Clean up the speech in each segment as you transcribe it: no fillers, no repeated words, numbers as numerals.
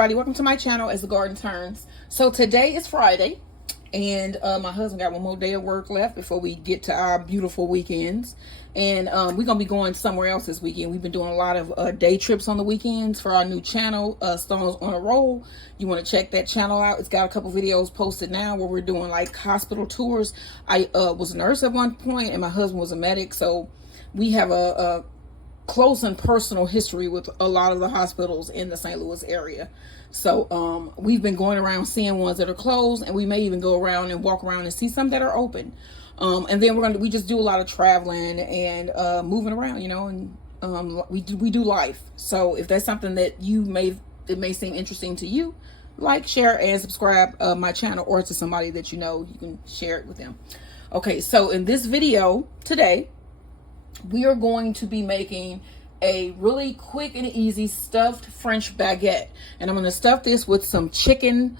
everybody, welcome to my channel as the garden turns. So today is Friday, and my husband got one more day of work left before we get to our beautiful weekends. And we're gonna be going somewhere else this weekend. We've been doing a lot of day trips on the weekends for our new channel, Stones on a Roll. You want to check that channel out. It's got a couple videos posted now where we're doing like hospital tours. I was a nurse at one point, and my husband was a medic, so we have a close and personal history with a lot of the hospitals in the St. Louis area. So we've been going around seeing ones that are closed, and we may even go around and walk around and see some that are open. And then we just do a lot of traveling and moving around, you know, and we do life. So if that's something that it may seem interesting to you, like, share, and subscribe my channel, or to somebody that you know, you can share it with them. Okay, so in this video today, we are going to be making a really quick and easy stuffed French baguette. And I'm going to stuff this with some chicken,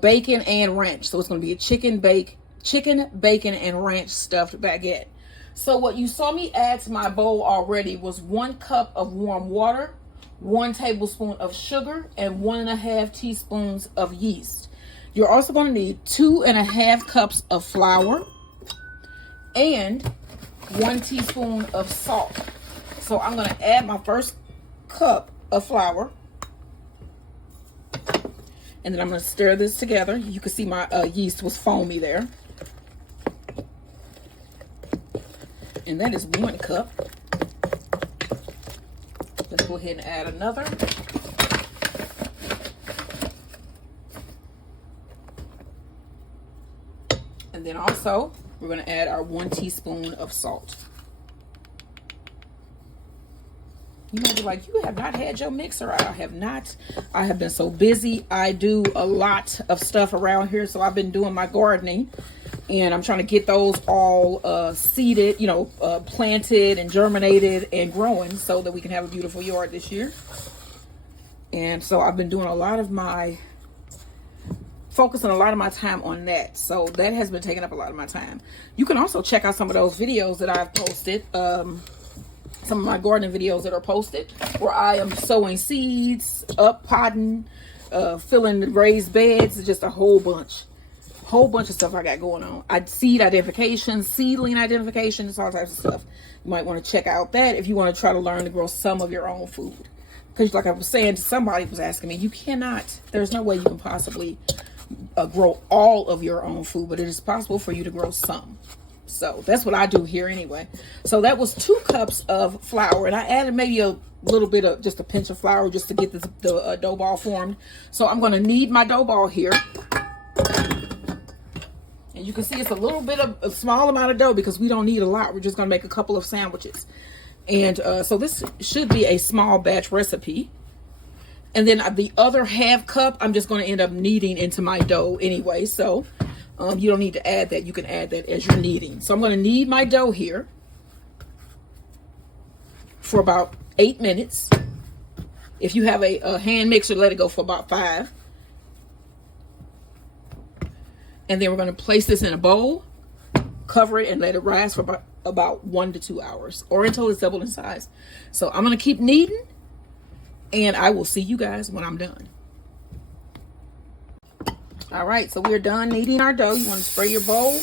bacon, and ranch. So it's going to be a chicken, bacon, and ranch stuffed baguette. So what you saw me add to my bowl already was 1 cup of warm water, 1 tablespoon of sugar, and 1.5 teaspoons of yeast. You're also going to need 2.5 cups of flour and 1 teaspoon of salt. So I'm going to add my first cup of flour, and then I'm going to stir this together. You can see my yeast was foamy there. And that is 1 cup. Let's go ahead and add another. And then also, we're going to add our 1 teaspoon of salt. You might be like, you have not had your mixer. I have not. I have been so busy. I do a lot of stuff around here. So I've been doing my gardening, and I'm trying to get those all seeded, you know, planted and germinated and growing so that we can have a beautiful yard this year. And so I've been doing focusing a lot of my time on that. So that has been taking up a lot of my time. You can also check out some of those videos that I've posted, some of my gardening videos that are posted, where I am sowing seeds, potting, filling the raised beds, just a whole bunch of stuff I got going on. Seed identification, seedling identification, all types of stuff. You might want to check out that if you want to try to learn to grow some of your own food. Because like I was saying to somebody who was asking me, there's no way you can possibly grow all of your own food, but it is possible for you to grow some. So that's what I do here anyway. So that was 2 cups of flour, and I added maybe a little bit of just a pinch of flour just to get the dough ball formed. So I'm going to knead my dough ball here. And you can see it's a small amount of dough because we don't need a lot. We're just going to make a couple of sandwiches. And so this should be a small batch recipe. And then the other half cup, I'm just going to end up kneading into my dough anyway. So you don't need to add that. You can add that as you're kneading. So I'm going to knead my dough here for about 8 minutes. If you have a hand mixer, let it go for about 5. And then we're going to place this in a bowl, cover it, and let it rise for about 1 to 2 hours, or until it's doubled in size. So I'm going to keep kneading, and I will see you guys when I'm done. All right, so we're done kneading our dough. You want to spray your bowl.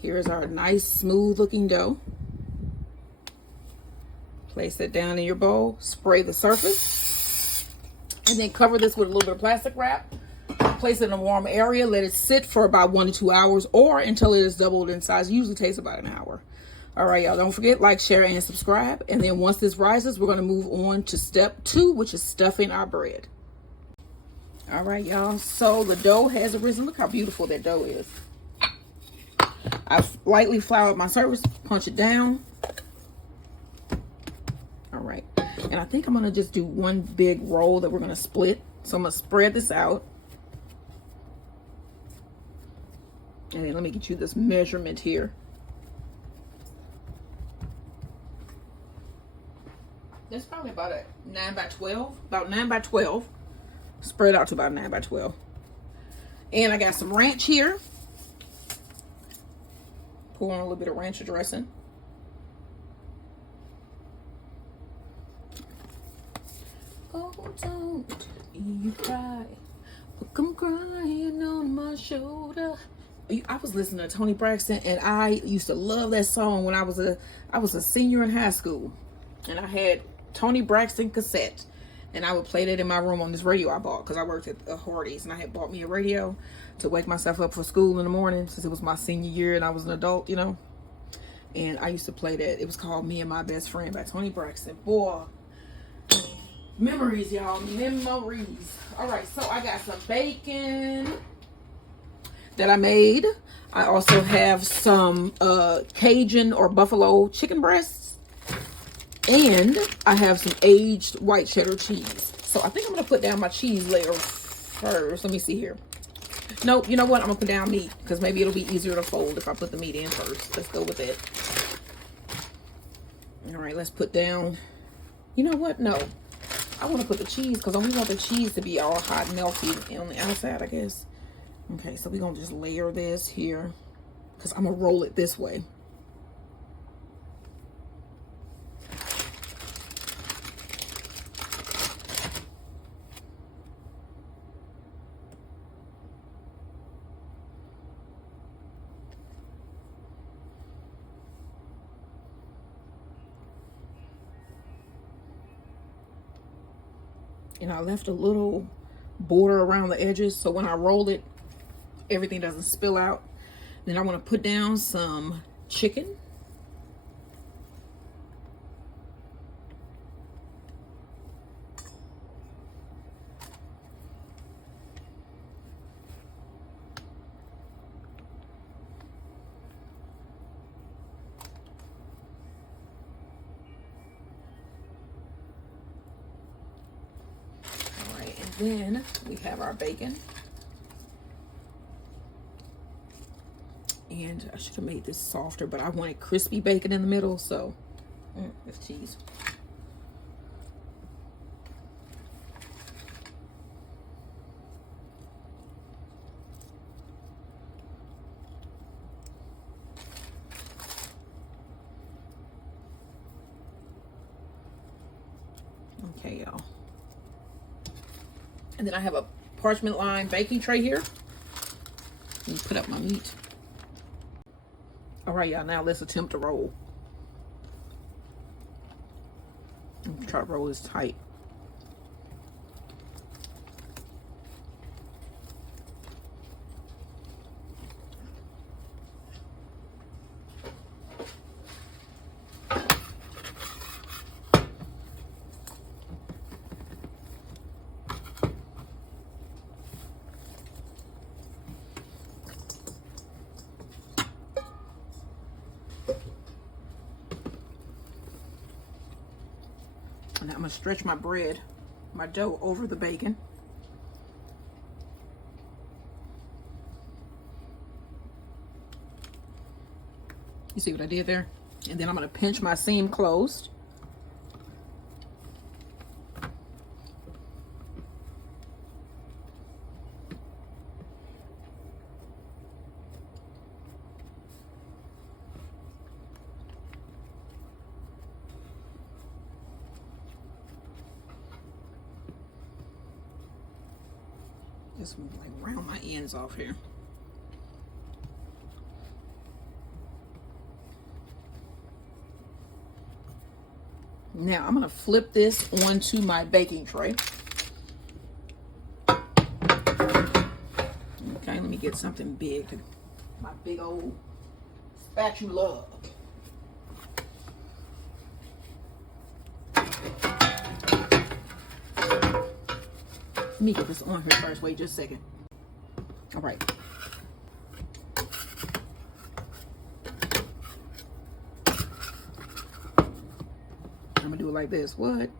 Here's our nice, smooth looking dough. Place it down in your bowl, spray the surface, and then cover this with a little bit of plastic wrap. Place it in a warm area. Let it sit for about 1 to 2 hours, or until it is doubled in size. It usually takes about an hour. All right, y'all, don't forget, like, share, and subscribe. And then once this rises, we're going to move on to step 2, which is stuffing our bread. All right, y'all, so the dough has arisen. Look how beautiful that dough is. I've lightly floured my surface, punch it down. All right, and I think I'm going to just do one big roll that we're going to split. So I'm going to spread this out. And then let me get you this measurement here. That's probably about a 9 by 12. About 9 by 12. Spread out to about 9 by 12. And I got some ranch here. Pour on a little bit of ranch dressing. Oh, don't You cry, look, I'm crying on my shoulder. I was listening to Toni Braxton, and I used to love that song when I was a senior in high school, and I had Toni Braxton cassette, and I would play that in my room on this radio I bought because I worked at Hardee's, and I had bought me a radio to wake myself up for school in the morning since it was my senior year and I was an adult, you know. And I used to play that. It was called Me and My Best Friend by Toni Braxton. Boy, memories, y'all, memories. All right, so I got some bacon that I made. I also have some Cajun or buffalo chicken breasts, and I have some aged white cheddar cheese. So I think I'm gonna put down my cheese layer first. Let me see here. Nope, you know what? I'm gonna put down meat because maybe it'll be easier to fold if I put the meat in first. Let's go with that. All right, let's put down, you know what? No, I want to put the cheese because we want the cheese to be all hot and melty on the outside, I guess. Okay, so we're gonna just layer this here because I'm gonna roll it this way. And I left a little border around the edges so when I roll it, everything doesn't spill out. Then I want to put down some chicken. All right, and then we have our bacon. And I should have made this softer, but I wanted crispy bacon in the middle, so it's cheese. Okay, y'all. And then I have a parchment lined baking tray here. Let me put up my meat. All right, y'all, now let's attempt to roll. Try to roll this tight. And I'm gonna stretch my bread, my dough over the bacon. You see what I did there? And then I'm gonna pinch my seam closed. Just like round my ends off here. Now I'm gonna flip this onto my baking tray. Okay, let me get something big. My big old spatula. Let me get this on here first. Wait just a second. All right. I'm gonna do it like this. What?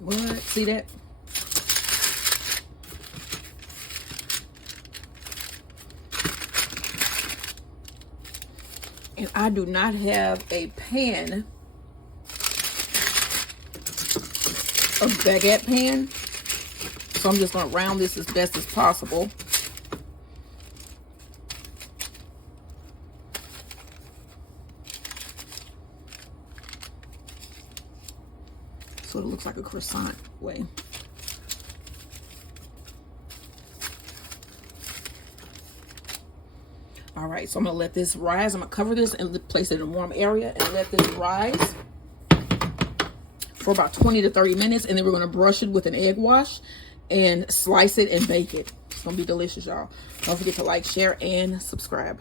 What? See that? And I do not have a pan a baguette pan. So I'm just going to round this as best as possible. So it looks like a croissant way. All right, so I'm gonna let this rise. I'm gonna cover this and place it in a warm area and let this rise for about 20 to 30 minutes. And then we're gonna brush it with an egg wash and slice it and bake it. It's gonna be delicious, y'all. Don't forget to like, share, and subscribe.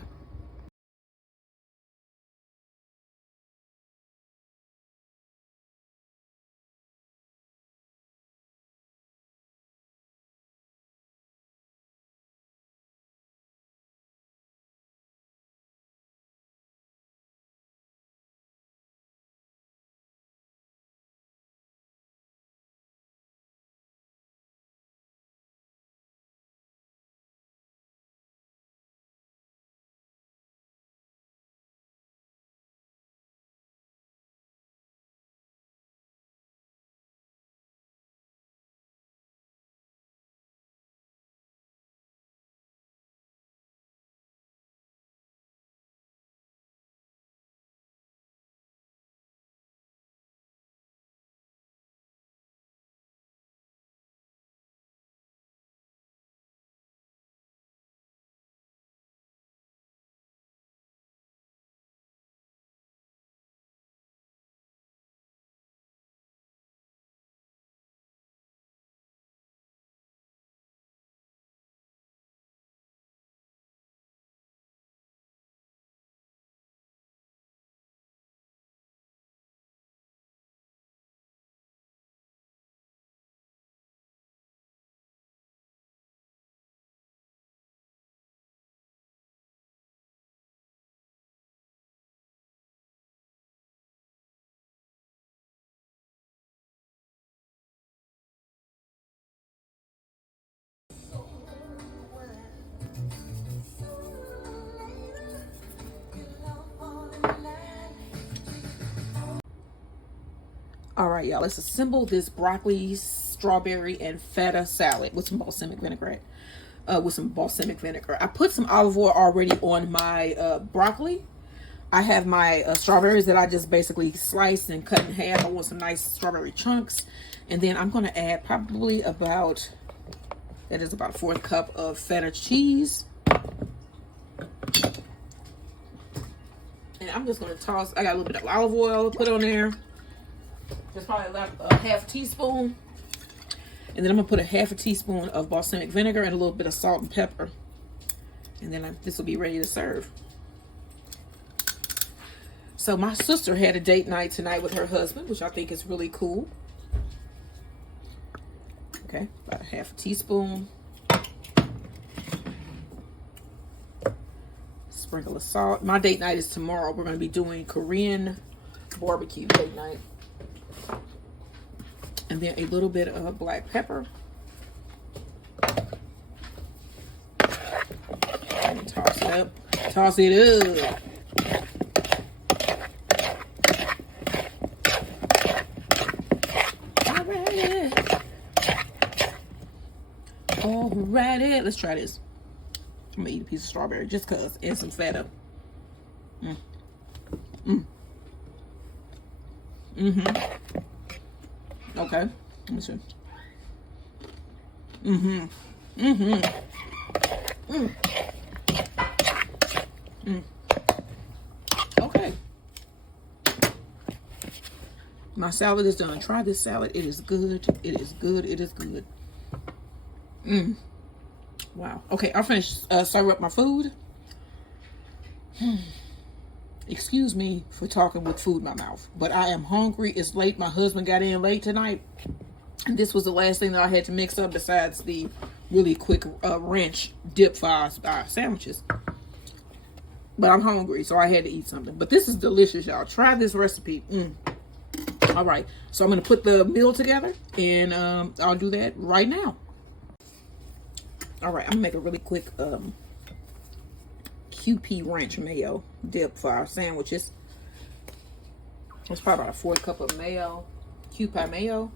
All right, y'all, let's assemble this broccoli, strawberry, and feta salad with some balsamic vinaigrette. I put some olive oil already on my broccoli. I have my strawberries that I just basically sliced and cut in half. I want some nice strawberry chunks. And then I'm going to add probably about, that is about a 1/4 cup of feta cheese. And I'm just going to toss, I got a little bit of olive oil put on there. Just probably about a 1/2 teaspoon. And then I'm going to put a 1/2 teaspoon of balsamic vinegar and a little bit of salt and pepper. And then this will be ready to serve. So my sister had a date night tonight with her husband, which I think is really cool. Okay, about a 1/2 teaspoon. Sprinkle of salt. My date night is tomorrow. We're going to be doing Korean barbecue date night. And then a little bit of black pepper. And toss it up. Toss it up. Alrighty. Let's try this. I'm gonna eat a piece of strawberry just cause, and some feta. Okay. Let me see. Okay. My salad is done. Try this salad. It is good. It is good. It is good. Wow. Okay, I'll finish serve up my food. Excuse me for talking with food in my mouth, but I am hungry. It's late. My husband got in late tonight. And this was the last thing that I had to mix up besides the really quick ranch dip for our sandwiches. But I'm hungry, so I had to eat something. But this is delicious, y'all. Try this recipe. All right, so I'm going to put the meal together, and I'll do that right now. All right, I'm going to make a really quick QP ranch mayo dip for our sandwiches. It's probably about a 4 cup of mayo, QP mayo.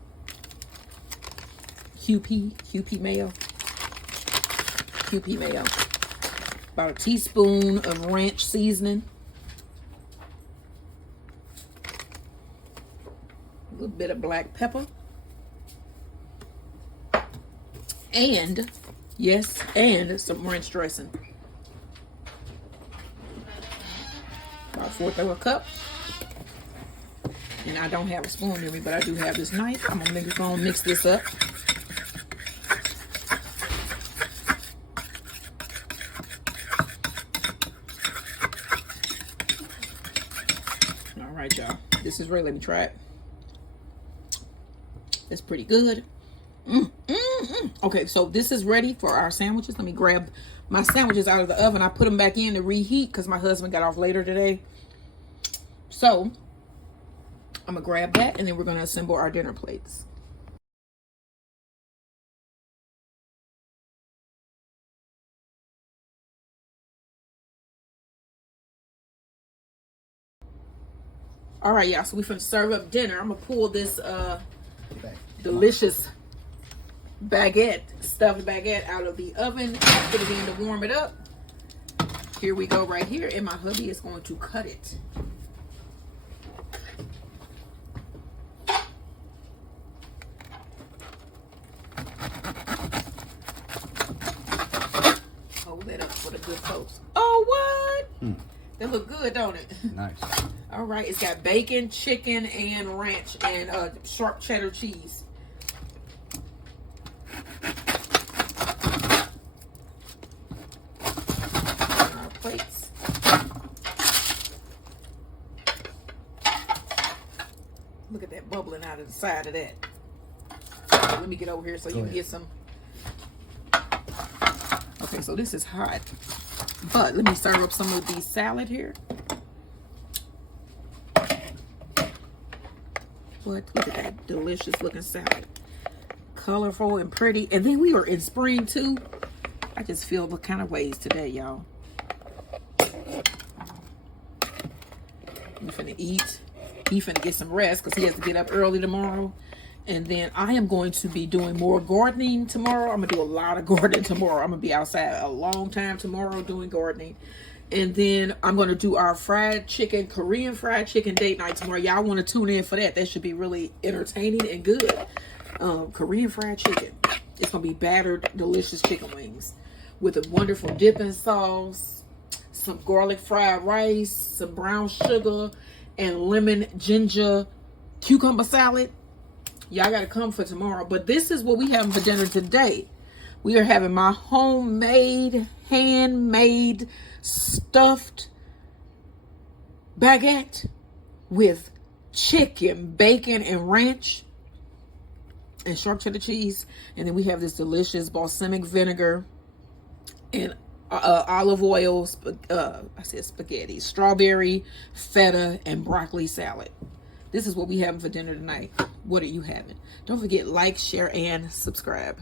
QP mayo. QP mayo. About a teaspoon of ranch seasoning. A little bit of black pepper. And, yes, and some ranch dressing. About 1/4 of a cup. And I don't have a spoon with me, but I do have this knife. I'm gonna mix this up. All right, y'all. This is ready. Let me try it. It's pretty good. Okay, so this is ready for our sandwiches. Let me grab my sandwiches out of the oven. I put them back in to reheat because my husband got off later today. So I'm gonna grab that, and then we're gonna assemble our dinner plates. All right, y'all, so we finna serve up dinner. I'm gonna pull this delicious baguette, stuffed baguette out of the oven, put it in to warm it up. Here we go right here, and my hubby is going to cut it. Hold that up for the good folks. Oh, what? They look good, don't it? Nice. All right, it's got bacon, chicken, and ranch, and sharp cheddar cheese. Our plates. Look at that bubbling out of the side of that. Okay, let me get over here so you can get some. Okay, so this is hot. But let me serve up some of the salad here. What? Look at that delicious looking salad. Colorful and pretty. And then we are in spring too. I just feel the kind of ways today, y'all. We're finna eat. He finna get some rest because he has to get up early tomorrow. And then I am going to be doing more gardening tomorrow. I'm going to do a lot of gardening tomorrow. I'm going to be outside a long time tomorrow doing gardening. And then I'm going to do our fried chicken, Korean fried chicken date night tomorrow. Y'all want to tune in for that. That should be really entertaining and good. Korean fried chicken. It's going to be battered, delicious chicken wings with a wonderful dipping sauce, some garlic fried rice, some brown sugar, and lemon ginger cucumber salad. Y'all got to come for tomorrow. But this is what we having for dinner today. We are having my homemade, handmade, stuffed baguette with chicken, bacon, and ranch, and sharp cheddar cheese. And then we have this delicious balsamic vinegar and olive oil, spaghetti, strawberry, feta, and broccoli salad. This is what we having for dinner tonight. What are you having? Don't forget, like, share, and subscribe.